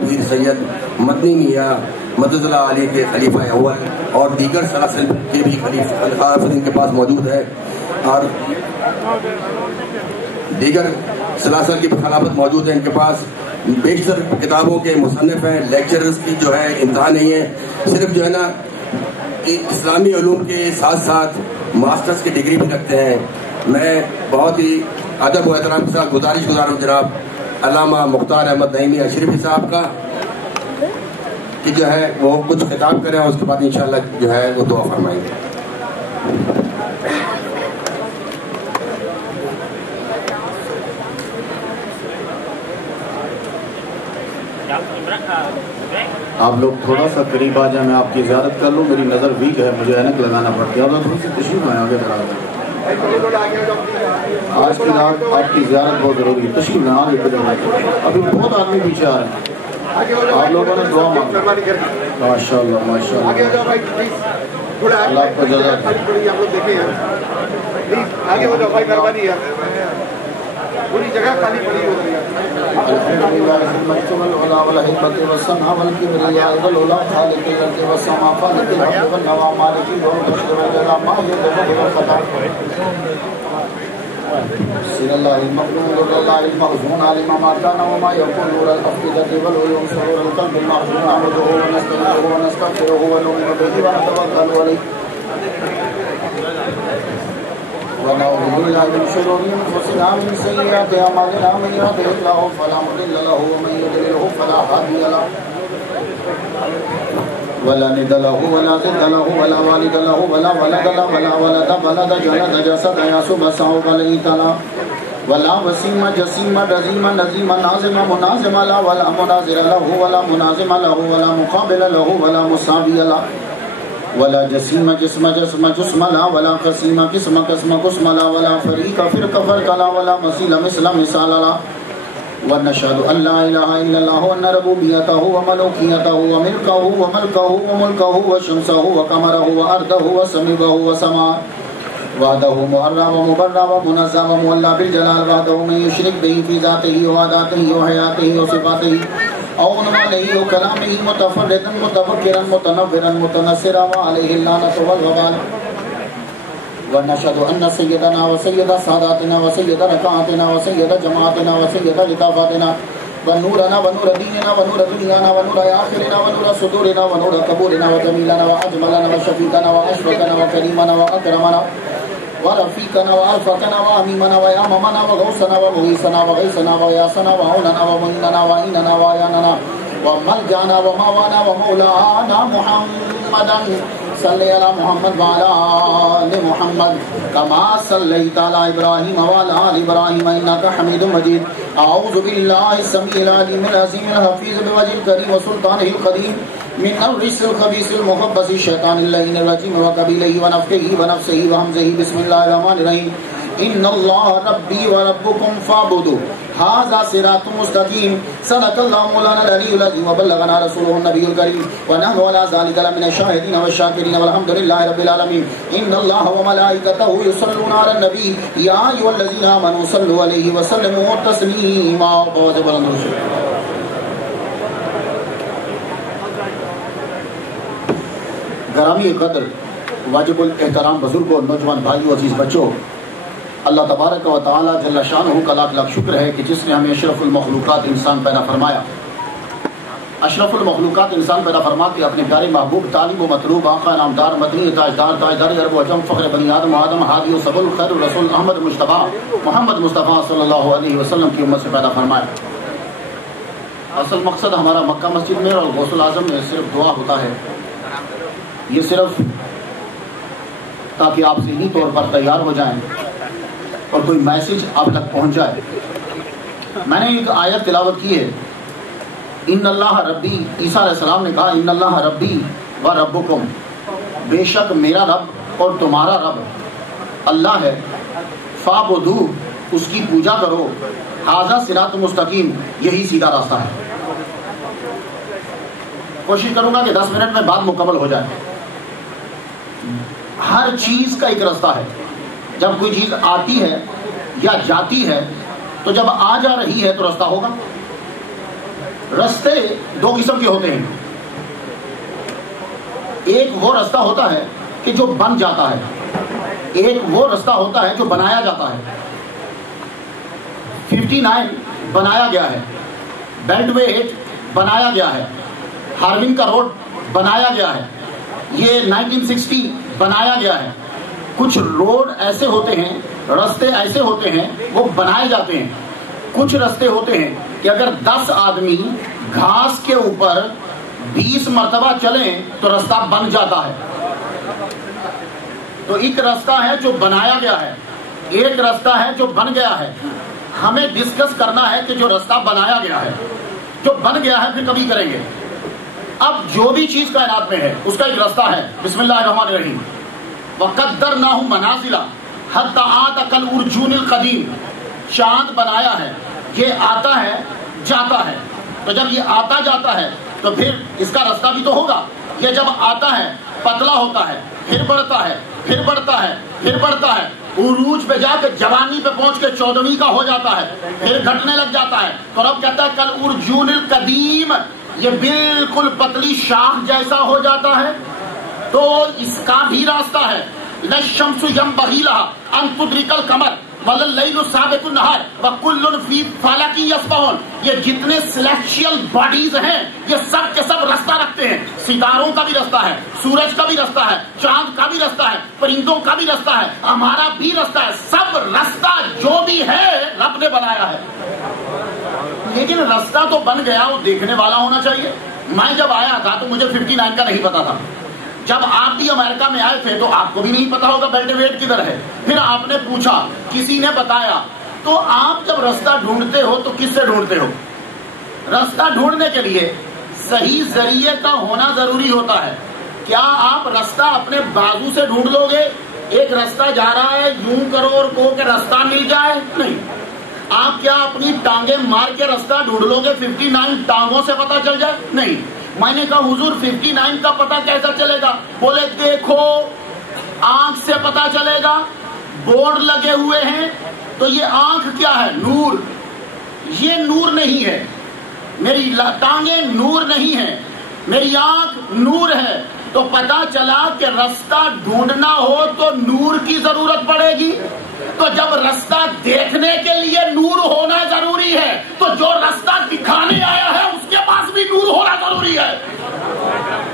پیر سید مدنی میاں مدد اللہ علی کے خلیفہ اول اور دیگر سلاسل کے بھی خلیفہ ان کے پاس موجود ہے، اور دیگر سلاسل کی خلافت موجود ہے ان کے پاس. بیشتر کتابوں کے مصنف ہیں، لیکچرز کی جو ہے انتہا نہیں ہے. صرف جو ہے نا اسلامی علوم کے ساتھ ساتھ ماسٹرز کی ڈگری بھی رکھتے ہیں. میں بہت ہی ادب و احترام کے ساتھ گزارش گزار ہوں جناب علامہ مختار احمد نعیمی اشرفی صاحب کا کہ جو ہے وہ کچھ خطاب کریں، اور اس کے بعد انشاءاللہ جو ہے وہ دعا فرمائیں گے. آپ لوگ تھوڑا سا قریب آ جائیں، میں آپ کی زیارت کر لوں. میری نظر ویک ہے، مجھے اینک لگانا پڑتی ہے. تھوڑی سی تشریف آئیں آگے بڑھا دیں. آج کی رات آپ کی زیارت بہت ضروری ہے. تشریف لیں آگے بڑھا. ابھی بہت آدمی پیچھے آ رہے ہیں. آپ لوگوں نے دعا مانگا. ماشاء اللہ ماشاء اللہ، اللہ آپ کو جزاک. پوری جگہ خالی پڑی ہو رہی ہے. الحمدللہ المجتمع العلا والحکمت والصنع والکبریاء والعلا خالق الارض والسماء خالق الحق والنوى مالک اليوم والبشر والجزاء ما يدبر والخطا سر الله المقبول الله المخزون علم ما كان وما يكون نور الافئدة والعيون سرور القلب المحزون نعبده ونستعينه ونستغفره ونؤمن به ونتوكل عليه ونعوذ بالله من شرور انفسنا ومن سيئات اعمالنا من يهده الله فلا مضل له ومن يضلل فلا هادي له ولا ند له ولا ضد له ولا والد له ولا ولد له ولا ولد بلد جلد جسد يسب سعوب ليتنا ولا وسيم جسيم رزيم نزيم نازم منازم لا ولا منازر له ولا منازم له ولا مقابل له ولا مساوي له ولا جسيم جسم جسم جسم لا ولا قسيم قسم قسم قسم لا ولا فريق فرق فرق لا ولا مثيل مثل مثال لا ونشهد أن لا إله إلا الله وأن ربوبيته وملوكيته وملكه وملكه وشمسه وقمره وأرضه وسميبه وسماء وحده مؤرى ومبرى ومنزه ومولى بالجلال وحده من يشرك به في ذاته وعاداته وحياته وصفاته أو عليه وكلامه متفردا متفكرا متنفرا متنصرا وعليه اللعنة والوبال ونشهد أن سيدنا وسيد ساداتنا وسيد ركعاتنا وسيد جماعتنا وسيد لطافاتنا ونورنا ونور ديننا ونور دنيانا ونور آخرنا ونور صدورنا ونور قبورنا وجميلنا وأجملنا وشفيقنا وأشفقنا وكريمنا وأكرمنا ورفيقنا وأرفقنا وأميمنا وياممنا وغوثنا ومغيثنا وغيثنا وياسنا وعوننا ومننا وعيننا وعياننا وملجانا وموانا ومولانا محمدا صلی علی محمد وعلی آل محمد کما صلیت علی ابراہیم وعلی آل ابراہیم انک حمید مجید. اعوذ باللہ السمیع العلیم العظیم الحفیظ بوجہ الکریم وسلطانہ القدیم من الرجس الخبیث المخبث الشیطان اللعین الرجیم وقبیلہ ونفخہ ونفثہ وہمزہ. بسم اللہ الرحمن الرحیم. ان اللہ ربی وربکم فاعبدوہ ھذا صراط مستقیم. صدق اللہ مولانا العلی العظیم وبلغنا رسولہ النبی الکریم ونحن علی ذلک لمن الشاہدین والشاکرین والحمد للہ رب العالمین. ان اللہ وملائکتہ یصلون علی النبی یا ایھا الذین آمنوا صلوا علیہ وسلموا تسلیما. گرامی قدر واجب الاحترام بزرگوں، نوجوان بھائیوں، عزیز بچوں، اللہ تبارک و تعالی جل شانہ کا لاکھ لاکھ شکر ہے کہ جس نے ہمیں اشرف المخلوقات انسان پیدا فرمایا. اشرف المخلوقات انسان پیدا فرما کے اپنے پیارے محبوب طالب و مطلوب آقا نامدار مدنی تاجدار عرب و عجم فخر بنی آدم و آدم ہادی و سبل خیر الرسول احمد مصطفیٰ محمد مصطفیٰ صلی اللہ علیہ وسلم کی امت سے پیدا فرمایا. اصل مقصد ہمارا مکہ مسجد میں اور غوث الاعظم میں صرف دعا ہوتا ہے. یہ صرف تاکہ آپ ذہنی طور پر تیار ہو جائیں اور کوئی میسج آپ تک پہنچ جائے. میں نے ایک آیت تلاوت کی ہے، ان اللہ ربی. عیسیٰ علیہ السلام نے کہا ان اللہ ربی و ربکم، بے شک میرا رب اور تمہارا رب اللہ ہے. فاعبدوہ، اس کی پوجا کرو. ھذا صراط مستقیم، یہی سیدھا راستہ ہے. کوشش کروں گا کہ 10 منٹ میں بات مکمل ہو جائے. ہر چیز کا ایک راستہ ہے. جب کوئی چیز آتی ہے یا جاتی ہے تو جب آ جا رہی ہے تو راستہ ہوگا. رستے دو قسم کے ہوتے ہیں. ایک وہ رستہ ہوتا ہے کہ جو بن جاتا ہے, ایک وہ رستہ ہوتا ہے جو بنایا جاتا ہے. 59 بنایا گیا ہے, بیلٹ وے 8 بنایا گیا ہے, ہارون کا روڈ بنایا گیا ہے, یہ 1960 بنایا گیا ہے. کچھ روڈ ایسے ہوتے ہیں, رستے ایسے ہوتے ہیں وہ بنائے جاتے ہیں. کچھ رستے ہوتے ہیں کہ اگر 10 آدمی گھاس کے اوپر 20 مرتبہ چلیں تو رستہ بن جاتا ہے. تو ایک رستہ ہے جو بنایا گیا ہے, ایک رستہ ہے جو بن گیا ہے. ہمیں ڈسکس کرنا ہے کہ جو رستہ بنایا گیا ہے, جو بن گیا ہے پھر کبھی کریں گے. اب جو بھی چیز کائنات میں ہے اس کا ایک رستہ ہے. بسم اللہ الرحمن الرحیم. وَقَدَّرْنَاهُ مَنَازِلَ حَتَّىٰ عَادَ كَالْعُرْجُونِ الْقَدِيمِ. چاند بنایا ہے, یہ آتا ہے جاتا ہے. تو جب یہ آتا جاتا ہے تو پھر اس کا رستہ بھی تو ہوگا. یہ جب آتا ہے پتلا ہوتا ہے, پھر بڑھتا ہے, پھر بڑھتا ہے, پھر بڑھتا ہے, عروج پہ جا کے جوانی پہ پہنچ کے 14ویں کا ہو جاتا ہے, پھر گھٹنے لگ جاتا ہے. تو رب کہتا ہے کالعرجون القدیم, یہ بالکل پتلی شاخ جیسا ہو جاتا ہے. تو اس کا بھی راستہ ہے. للشمس ينبغي لها ان تدرك القمر واللیل سابق النہار وکل فی فلک یسبحون. یہ جتنے سلیکشل باڈیز ہیں یہ سب کے سب رستہ رکھتے ہیں. ستاروں کا بھی رستہ ہے, سورج کا بھی رستہ ہے, چاند کا بھی رستہ ہے, پرندوں کا بھی رستہ ہے, ہمارا بھی رستہ ہے. سب رستہ جو بھی ہے رب نے بنایا ہے. لیکن رستہ تو بن گیا, وہ دیکھنے والا ہونا چاہیے. میں جب آیا تھا تو مجھے 59 کا نہیں پتا تھا. جب آپ بھی امریکہ میں آئے تھے تو آپ کو بھی نہیں پتا ہوگا بیلٹ ویٹ کدھر ہے. پھر آپ نے پوچھا, کسی نے بتایا. تو آپ جب رستہ ڈھونڈتے ہو تو کس سے ڈھونڈتے ہو؟ رستہ ڈھونڈنے کے لیے صحیح ذریعے کا ہونا ضروری ہوتا ہے. کیا آپ رستہ اپنے بازو سے ڈھونڈ لو گے؟ ایک رستہ جا رہا ہے, یوں کرو اور کہو کہ رستہ مل جائے؟ نہیں. آپ کیا اپنی ٹانگیں مار کے رستہ ڈھونڈ لو گے 59 ٹانگوں سے پتا چل جائے؟ نہیں. میں نے کہا حضور 59 کا پتہ کیسا چلے گا؟ بولے دیکھو آنکھ سے پتا چلے گا, بورڈ لگے ہوئے ہیں. تو یہ آنکھ کیا ہے؟ نور. یہ نور نہیں ہے. میری ٹانگیں نور نہیں ہے, میری آنکھ نور ہے. تو پتا چلا کہ رستہ ڈھونڈنا ہو تو نور کی ضرورت پڑے گی. تو جب رستہ دیکھنے کے لیے نور ہونا ضروری ہے تو جو رستہ دکھانے آیا ہے اس کے پاس بھی نور ہونا ضروری ہے.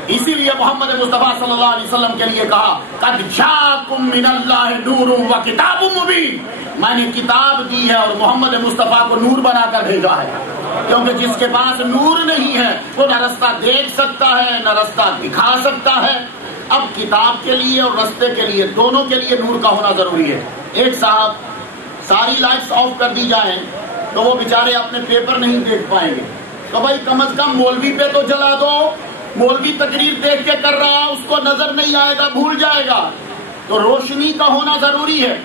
اسی لیے محمد مصطفیٰ صلی اللہ علیہ وسلم کے لیے کہا قد جاءکم من اللہ نور و کتاب مبین. میں نے کتاب دی ہے اور محمد مصطفیٰ کو نور بنا کر بھیجا ہے. کیونکہ جس کے پاس نور نہیں ہے وہ نہ رستہ دیکھ سکتا ہے نہ رستہ دکھا سکتا ہے. اب کتاب کے لیے اور رستے کے لیے دونوں کے لیے نور کا ہونا ضروری ہے. ایک صاحب ساری لائٹس آف کر دی جائیں تو وہ بیچارے اپنے پیپر نہیں دیکھ پائیں گے. تو بھائی کم از کم مولوی پہ تو جلا دو. مولوی تقریر دیکھ کے کر رہا, اس کو نظر نہیں آئے گا, بھول جائے گا. تو روشنی کا ہونا ضروری ہے.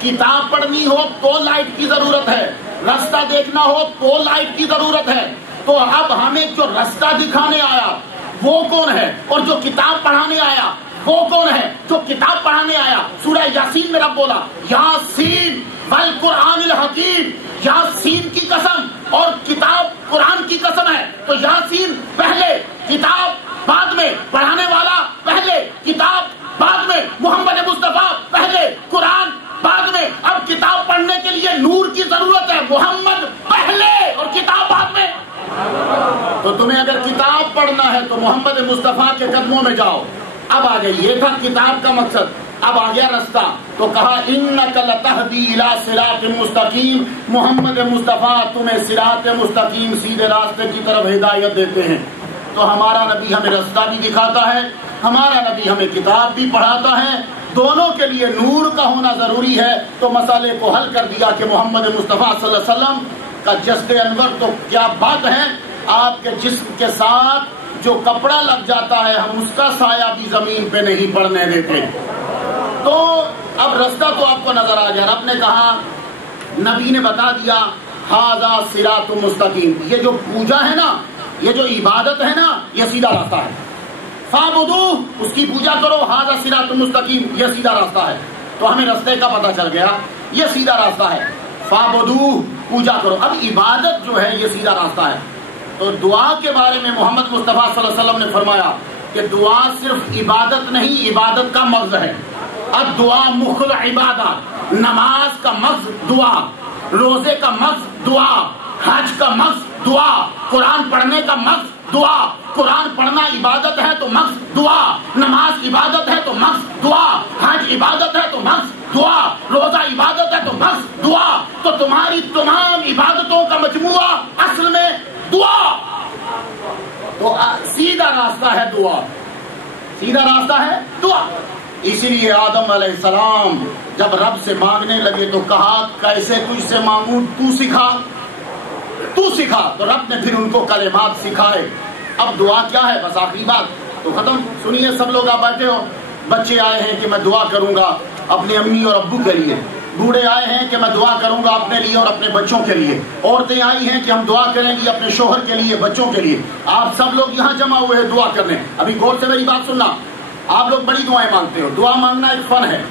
کتاب پڑھنی ہو تو لائٹ کی ضرورت ہے, رستہ دیکھنا ہو تو لائٹ کی ضرورت ہے. تو اب ہمیں جو رستہ دکھانے آیا وہ کون ہے, اور جو کتاب پڑھانے آیا وہ کون ہے؟ جو کتاب پڑھانے آیا. سورہ یاسین میں رب بولا یاسین والقرآن الحکیم. یاسین کی قسم اور کتاب قرآن کی قسم ہے. تو یاسین پہلے, کتاب بعد میں, پڑھانے والا پہلے, کتاب بعد میں, محمد مصطفیٰ پہلے, قرآن بعد میں. اب کتاب پڑھنے کے لیے نور کی ضرورت ہے, محمد پہلے اور کتاب بعد میں. تو تمہیں اگر کتاب پڑھنا ہے تو محمد مصطفیٰ کے قدموں میں جاؤ. اب آ گئی, یہ تھا کتاب کا مقصد. اب آ گیا رستہ. تو کہا انک لتہدی الی صراط مستقیم. محمد مصطفیٰ تمہیں صراط مستقیم, سیدھے راستے کی طرف ہدایت دیتے ہیں. تو ہمارا نبی ہمیں رستہ بھی دکھاتا ہے, ہمارا نبی ہمیں کتاب بھی پڑھاتا ہے. دونوں کے لیے نور کا ہونا ضروری ہے. تو مسئلے کو حل کر دیا کہ محمد مصطفیٰ صلی اللہ علیہ وسلم کا جسد انور تو کیا بات ہے. آپ کے جسم کے ساتھ جو کپڑا لگ جاتا ہے ہم اس کا سایہ بھی زمین پہ نہیں پڑنے دیتے. تو اب رستہ تو آپ کو نظر آ گیا. رب نے کہا, نبی نے بتا دیا ھذا صراط مستقیم. یہ جو پوجا ہے نا, یہ جو عبادت ہے نا, یہ سیدھا راستہ ہے. فاعبدوہ, اس کی پوجا کرو. ھذا صراط مستقیم, یہ سیدھا راستہ ہے. تو ہمیں رستے کا پتہ چل گیا, یہ سیدھا راستہ ہے. فاعبدوہ, پوجا کرو. اب عبادت جو ہے یہ سیدھا راستہ ہے. تو دعا کے بارے میں محمد مصطفیٰ صلی اللہ علیہ وسلم نے فرمایا کہ دعا صرف عبادت نہیں، عبادت کا مغز ہے. اب دعا مخ العبادہ، نماز کا مغز دعا، روزے کا مغز دعا، حج کا مغز دعا، قرآن پڑھنے کا مغز دعا. قرآن پڑھنا عبادت ہے تو مغز دعا، نماز عبادت ہے تو مغز دعا، حج عبادت ہے تو مغز دعا، روزہ عبادت ہے تو مغز دعا. تو تمہاری تمام عبادتوں کا مجموعہ اصل میں دعا. تو سیدھا راستہ ہے دعا، سیدھا راستہ ہے دعا. اسی لیے آدم علیہ السلام جب رب سے مانگنے لگے تو کہا کیسے تجھ سے مانگوں، تو سکھا. تو رب نے پھر ان کو کلمات سکھائے. اب دعا کیا ہے؟ بس آخری بات تو ختم. سنیے سب لوگ آپ بیٹھے ہو، بچے آئے ہیں کہ میں دعا کروں گا اپنے امی اور ابو کے لیے، بوڑھے آئے ہیں کہ میں دعا کروں گا اپنے لیے اور اپنے بچوں کے لیے، عورتیں آئی ہیں کہ ہم دعا کریں گی اپنے شوہر کے لیے، بچوں کے لیے. آپ سب لوگ یہاں جمع ہوئے ہیں دعا کرنے. ابھی غور سے میری بات سننا. آپ لوگ بڑی دعائیں مانگتے ہو. دعا مانگنا ایک فن ہے.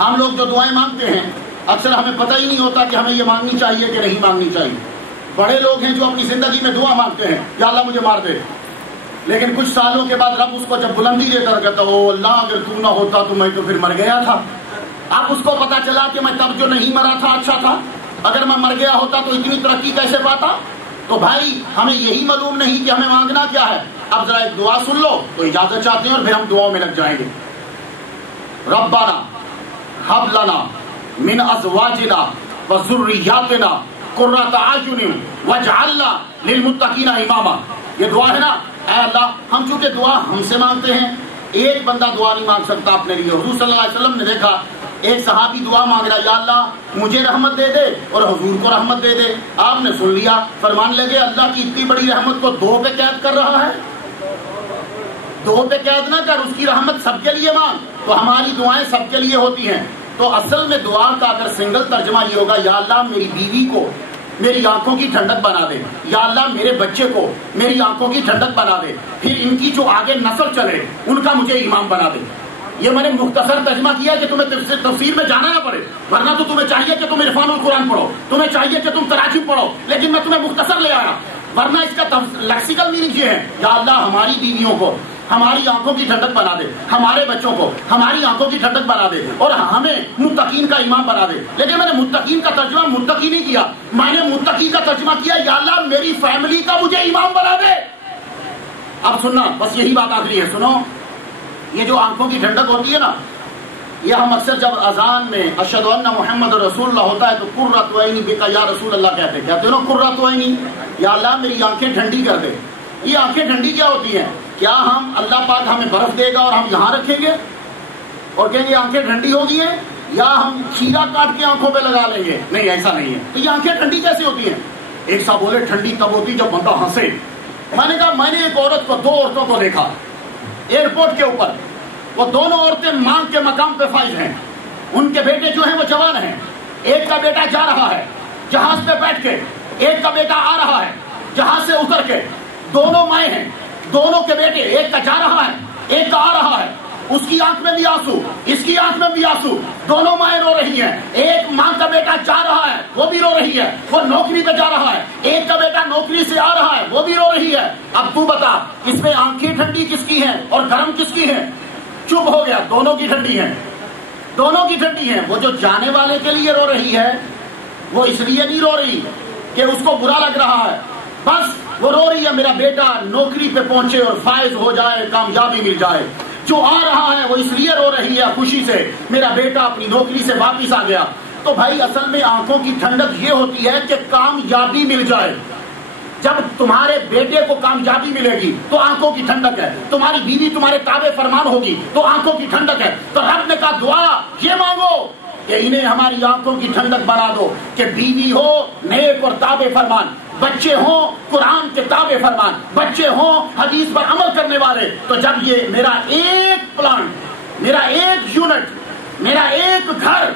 ہم لوگ جو دعائیں مانگتے ہیں اکثر ہمیں پتہ ہی نہیں ہوتا کہ ہمیں یہ مانگنی چاہیے کہ نہیں مانگنی چاہیے. بڑے لوگ ہیں جو اپنی زندگی میں دعا مانگتے ہیں یا اللہ مجھے مار دے، لیکن کچھ سالوں کے بعد رب اس کو جب بلندی دیتا کہتا او اللہ اگر تو نہ ہوتا تو میں تو پھر مر گیا تھا. اب اس کو پتا چلا کہ میں تب جو نہیں مرا تھا اچھا تھا، اگر میں مر گیا ہوتا تو اتنی ترقی کیسے پاتا. تو بھائی ہمیں یہی معلوم نہیں کہ ہمیں مانگنا کیا ہے. اب ذرا ایک دعا سن لو تو اجازت چاہتے ہیں اور پھر ہم دعاؤں میں لگ جائیں گے. ربنا ہب لنا من ازواجنا وذریاتنا قرۃ اعین واجعلنا للمتقین اماما. یہ دعا ہے نا. اے اللہ ہم چونکہ دعا ہم سے مانگتے ہیں، ایک بندہ دعا نہیں مانگ سکتا اپنے لیے. حضور صلی اللہ علیہ وسلم نے دیکھا ایک صحابی دعا مانگ رہا، یا اللہ مجھے رحمت دے دے اور حضور کو رحمت دے دے. آپ نے سن لیا، فرمان لگے اللہ کی اتنی بڑی رحمت کو دو پہ قید کر رہا ہے. دو پہ قید نہ کر، اس کی رحمت سب کے لیے مانگ. تو ہماری دعائیں سب کے لیے ہوتی ہیں. تو اصل میں دعا کا اگر سنگل ترجمہ یہ ہوگا، یا اللہ میری بیوی کو میری آنکھوں کی ٹھنڈک بنا دے، یا اللہ میرے بچے کو میری آنکھوں کی ٹھنڈک بنا دے، پھر ان کی جو آگے نسل چلے ان کا مجھے امام بنا دے. یہ میں نے مختصر ترجمہ کیا کہ تمہیں تفسیر میں جانا نہ پڑے، ورنہ تو تمہیں چاہیے کہ تم عرفان القرآن پڑھو، تمہیں چاہیے کہ تم تراجم پڑھو، لیکن میں تمہیں مختصر لے آیا. ورنہ اس کا لیکسیکل میننگ یہ ہے، یا اللہ ہماری بیویوں کو ہماری آنکھوں کی ٹھنڈک بنا دے، ہمارے بچوں کو ہماری آنکھوں کی ٹھنڈک بنا دے، اور ہمیں متقین کا امام بنا دے. لیکن میں نے متقین کا ترجمہ متقی نہیں کیا، میں نے متقی کا ترجمہ کیا یا اللہ میری فیملی کا مجھے امام بنا دے. اب سننا، بس یہی بات آخری ہے. سنو، یہ جو آنکھوں کی ٹھنڈک ہوتی ہے نا، یہ ہم اکثر جب اذان میں اشہد ان محمد رسول اللہ ہوتا ہے تو قرۃ عینی بک یا رسول اللہ کہتے ہیں نا، قرۃ عینی، یا اللہ میری آنکھیں ٹھنڈی کر دے. یہ آنکھیں ٹھنڈی کیا ہوتی ہیں؟ کیا ہم اللہ پاک ہمیں برف دے گا اور ہم یہاں رکھیں گے اور کہیں گے آنکھیں ٹھنڈی ہو گئی ہیں، یا ہم کھیرا کاٹ کے آنکھوں پہ لگا لیں گے؟ نہیں، ایسا نہیں ہے. تو یہ آنکھیں ٹھنڈی کیسے ہوتی ہیں؟ ایک صاحب بولے ٹھنڈی تب ہوتی جب بندہ ہنسے. میں نے کہا میں نے ایک عورت کو، دو عورتوں کو دیکھا ایئرپورٹ کے اوپر. وہ دونوں عورتیں مانگ کے مقام پہ فائز ہیں، ان کے بیٹے جو ہیں وہ جوان ہیں. ایک کا بیٹا جا رہا ہے جہاز پہ بیٹھ کے، ایک کا بیٹا آ رہا ہے جہاز سے اتر کے. دونوں مائیں ہیں، دونوں کے بیٹے، ایک کا جا رہا ہے ایک کا آ رہا ہے. اس کی آنکھ میں بھی آنسو، اس کی آنکھ میں بھی آنسو، دونوں مائیں رو رہی ہیں. ایک ماں کا بیٹا جا رہا ہے وہ بھی رو رہی ہے، وہ نوکری پہ جا رہا ہے. ایک کا بیٹا نوکری سے آ رہا ہے وہ بھی رو رہی ہے. اب تو بتا اس میں آنکھیں ٹھنڈی کس کی ہیں اور گرم کس کی ہیں؟ چپ ہو گیا. دونوں کی ٹھنڈی ہیں، دونوں کی ٹھنڈی ہیں. وہ جو جانے والے کے لیے رو رہی ہے وہ اس لیے نہیں رو رہی کہ اس کو برا لگ رہا ہے، بس وہ رو رہی ہے میرا بیٹا نوکری پہ پہنچے اور فائز ہو جائے، کامیابی مل جائے. جو آ رہا ہے وہ اس لیے رو رہی ہے خوشی سے، میرا بیٹا اپنی نوکری سے واپس آ گیا. تو بھائی اصل میں آنکھوں کی ٹھنڈک یہ ہوتی ہے کہ کامیابی مل جائے. جب تمہارے بیٹے کو کامیابی ملے گی تو آنکھوں کی ٹھنڈک ہے، تمہاری بیوی تمہارے تابع فرمان ہوگی تو آنکھوں کی ٹھنڈک ہے. تو رب نے کہا دعا یہ مانگو کہ انہیں ہماری آنکھوں کی ٹھنڈک بنا دو، کہ بیوی ہو نیک اور تابع فرمان، بچے ہوں قرآن کے تابع فرمان، بچے ہوں حدیث پر عمل کرنے والے. تو جب یہ میرا ایک پلانٹ، میرا ایک یونٹ، میرا ایک گھر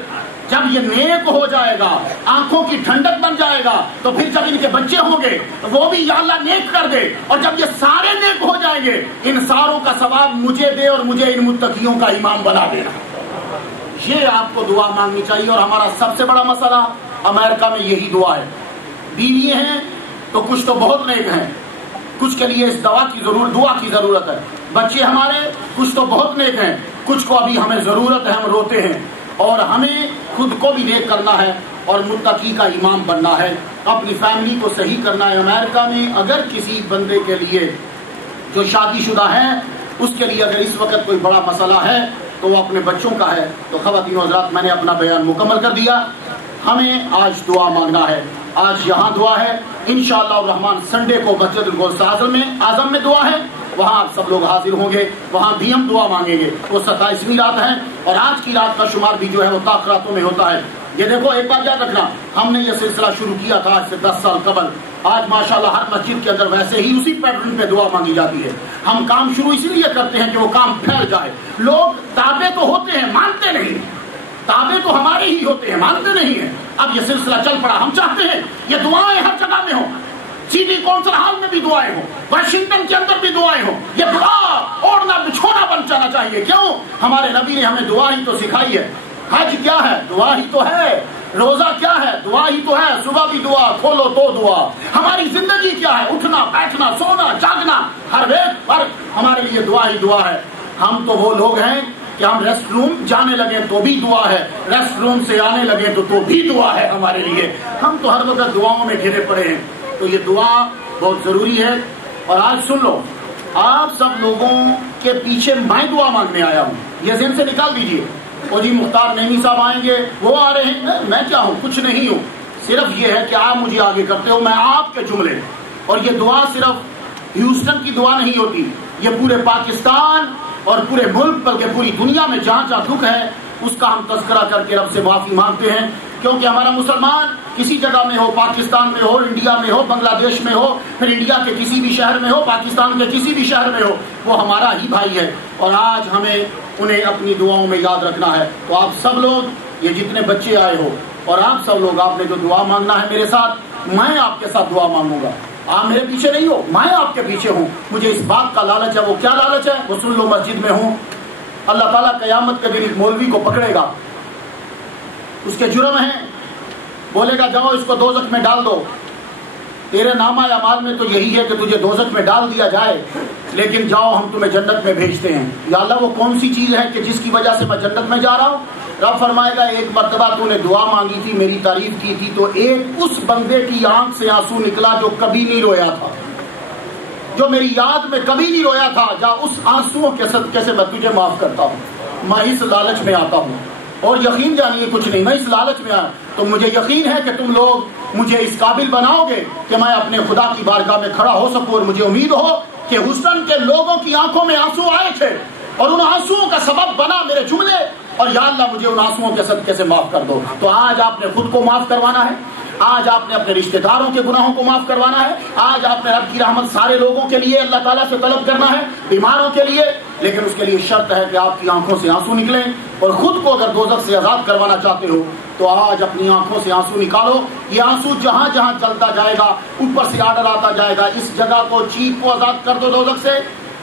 جب یہ نیک ہو جائے گا، آنکھوں کی ٹھنڈک بن جائے گا، تو پھر جب ان کے بچے ہوں گے وہ بھی یا اللہ نیک کر دے. اور جب یہ سارے نیک ہو جائیں گے ان ساروں کا ثواب مجھے دے اور مجھے ان متقیوں کا امام بنا دینا. یہ آپ کو دعا مانگنی چاہیے. اور ہمارا سب سے بڑا مسئلہ امریکہ میں یہی دعا ہے. بیوی ہیں تو کچھ تو بہت نیک ہیں، کچھ کے لیے اس دعا کی ضرورت ہے۔ بچے ہمارے کچھ تو بہت نیک ہیں، کچھ کو ابھی ہمیں ضرورت ہے، ہم روتے ہیں، اور ہمیں خود کو بھی نیک کرنا ہے اور متقی کا امام بننا ہے، اپنی فیملی کو صحیح کرنا ہے۔ امریکہ میں اگر کسی بندے کے لیے جو شادی شدہ ہے، اس کے لیے اگر اس وقت کوئی بڑا مسئلہ ہے تو وہ اپنے بچوں کا ہے۔ تو خواتین و حضرات، میں نے اپنا بیان مکمل کر دیا۔ ہمیں آج دعا مانگنا ہے، آج یہاں دعا ہے، انشاءاللہ الرحمن سنڈے کو مسجد الغوث اعظم میں دعا ہے، وہاں آپ سب لوگ حاضر ہوں گے، وہاں بھی ہم دعا مانگیں گے۔ وہ 27ویں رات ہے اور آج کی رات کا شمار بھی جو ہے وہ تاخراتوں میں ہوتا ہے۔ یہ دیکھو، ایک بات یاد رکھنا، ہم نے یہ سلسلہ شروع کیا تھا آج سے 10 سال قبل، آج ماشاءاللہ ہر مسجد کے اندر ویسے ہی اسی پیٹرن پہ دعا مانگی جاتی ہے۔ ہم کام شروع اسی لیے کرتے ہیں کہ وہ کام پھیل جائے۔ لوگ تابع تو ہوتے ہیں، مانتے نہیں، تابع تو ہمارے ہی ہوتے ہیں، مانتے نہیں ہیں۔ اب یہ سلسلہ چل پڑا، ہم چاہتے ہیں یہ دعائیں ہر جگہ میں ہوں، سٹی کونسل ہال میں بھی دعائیں ہوں، واشنگٹن کے اندر بھی دعائیں ہوں۔ یہ دعا اوڑھنا بچھونا بن جانا چاہیے۔ کیوں؟ ہمارے نبی نے ہمیں دعا ہی تو سکھائی ہے۔ حج کیا ہے؟ دعا ہی تو ہے۔ روزہ کیا ہے؟ دعا ہی تو ہے۔ صبح بھی دعا، کھولو تو دعا۔ ہماری زندگی کیا ہے؟ اٹھنا، بیٹھنا، سونا، جاگنا، ہر وقت ہمارے لیے دعا ہی دعا ہے۔ ہم تو وہ لوگ ہیں کہ ہم ریسٹ روم جانے لگے تو بھی دعا ہے، ریسٹ روم سے آنے لگے تو بھی دعا ہے ہمارے لیے۔ ہم تو ہر وقت دعاؤں میں گھرے پڑے ہیں، تو یہ دعا بہت ضروری ہے۔ اور آج سن لو، آپ سب لوگوں کے پیچھے میں دعا مانگنے آیا ہوں، یہ ذہن سے نکال دیجئے۔ اور جی مختار نعیمی صاحب آئیں گے، وہ آ رہے ہیں، میں کیا ہوں؟ کچھ نہیں ہوں، صرف یہ ہے کہ آپ مجھے آگے کرتے ہو، میں آپ کے جملے۔ اور یہ دعا صرف ہیوسٹن کی دعا نہیں ہوتی، یہ پورے پاکستان اور پورے ملک بلکہ پوری دنیا میں جہاں جہاں دکھ ہے اس کا ہم تذکرہ کر کے رب سے معافی مانگتے ہیں، کیونکہ ہمارا مسلمان کسی جگہ میں ہو، پاکستان میں ہو، انڈیا میں ہو، بنگلہ دیش میں ہو، پھر انڈیا کے کسی بھی شہر میں ہو، پاکستان کے کسی بھی شہر میں ہو، وہ ہمارا ہی بھائی ہے، اور آج ہمیں انہیں اپنی دعاؤں میں یاد رکھنا ہے۔ تو آپ سب لوگ، یہ جتنے بچے آئے ہو اور آپ سب لوگ، آپ نے جو دعا مانگنا ہے میرے ساتھ، میں آپ کے ساتھ دعا مانگوں گا۔ آپ میرے پیچھے نہیں ہو، میں آپ کے پیچھے ہوں۔ مجھے اس بات کا لالچ ہے، وہ کیا لالچ ہے؟ وہ سن لو، مسجد میں ہوں، اللہ تعالیٰ قیامت کے دن ایک مولوی کو پکڑے گا، اس کے جرم ہیں، بولے گا جاؤ اس کو دوزخ میں ڈال دو۔ تیرے نامہ اعمال میں تو یہی ہے کہ تجھے دوزخ میں ڈال دیا جائے، لیکن جاؤ ہم تمہیں جنت میں بھیجتے ہیں۔ یا اللہ، وہ کون سی چیز ہے کہ جس کی وجہ سے میں جنت میں جا رہا ہوں؟ رب فرمائے گا، ایک مرتبہ تو نے دعا مانگی تھی، میری تعریف کی تھی، تو ایک اس بندے کی آنکھ سے آنسو نکلا جو کبھی نہیں رویا تھا، جو میری یاد میں کبھی نہیں رویا تھا، جا اس آنسوؤں کے صدقے سے میں تجھے معاف کرتا ہوں۔ میں اس لالچ میں آتا ہوں، اور یقین جانیے کچھ نہیں، میں اس لالچ میں آیا تو مجھے یقین ہے کہ تم لوگ مجھے اس قابل بناؤ گے کہ میں اپنے خدا کی بارگاہ میں کھڑا ہو سکوں، اور مجھے امید ہو کہ ہسٹن کے لوگوں کی آنکھوں میں آنسو آئے تھے اور ان آنسوؤں کا سبب بنا میرے جملے، اور یا اللہ مجھے ان آنسوؤں کے صدقے سے معاف کر دو۔ تو آج آپ نے خود کو معاف کروانا ہے، آج آپ نے اپنے رشتہ داروں کے گناہوں کو معاف کروانا ہے، آج آپ نے رب کی رحمت سارے لوگوں کے لیے اللہ تعالیٰ سے طلب کرنا ہے، بیماروں کے لیے، لیکن اس کے لیے شرط ہے کہ آپ کی آنکھوں سے آنسو نکلیں، اور خود کو اگر دوزخ سے آزاد کروانا چاہتے ہو تو آج اپنی آنکھوں سے آنسو نکالو۔ یہ آنسو جہاں جہاں چلتا جائے گا، اوپر سے آرڈر آتا جائے گا، اس جگہ کو، چیخ کو آزاد کر دو دوزخ سے،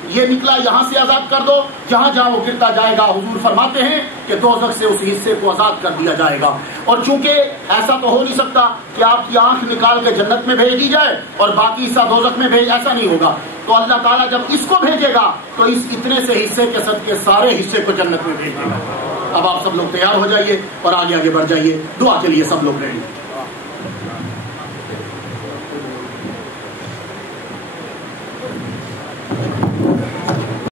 یہ نکلا یہاں سے آزاد کر دو، جہاں جہاں وہ گرتا جائے گا حضور فرماتے ہیں کہ دوزخ سے اس حصے کو آزاد کر دیا جائے گا۔ اور چونکہ ایسا تو ہو نہیں سکتا کہ آپ کی آنکھ نکال کے جنت میں بھیج دی جائے اور باقی حصہ دوزخ میں بھیج، ایسا نہیں ہوگا۔ تو اللہ تعالیٰ جب اس کو بھیجے گا تو اس اتنے سے حصے کے صدقے سارے حصے کو جنت میں بھیج دے گا۔ اب آپ سب لوگ تیار ہو جائیے اور آگے آگے بڑھ جائیے، دعا کے لیے سب لوگ ریڈی۔